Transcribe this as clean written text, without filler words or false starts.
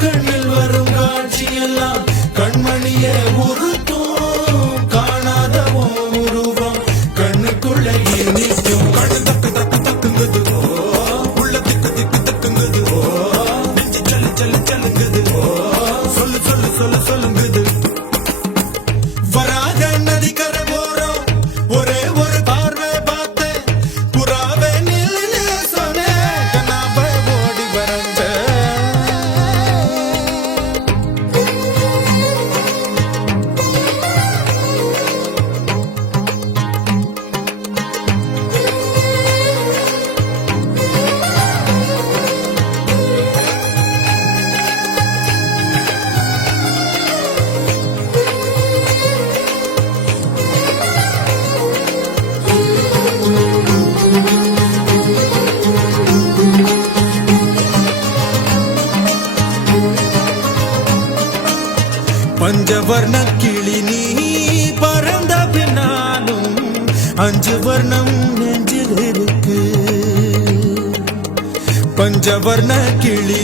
கண்ணில் வரும் காட்சியெல்லாம் கண்மணியே உருத்தும் காணாத உருவம் கண்ணுக்குள்ளே நிற்கும். கண்ணு தக்கு தக்கு தக்குங்குது உள்ள திக்கு திக்கு தக்குங்குது நெஞ்சு சல்லு சல்லு சல்லுங்குது சொல்லு சொல்லு சொல்லு சொல்லுங்குது. வராத நதிக்கரை போறோம் ஒரே ஒரு பார்வை பார்த்தேன் புறாவே நில்லு சொன்னேன் கண்ணாப ஓடி வரஞ்ச. பஞ்சவர்ண கிளி நீ பறந்த பின்னாலும் 5 வர்ணம் நெஞ்சில் இருக்கு. பஞ்சவர்ண கிளி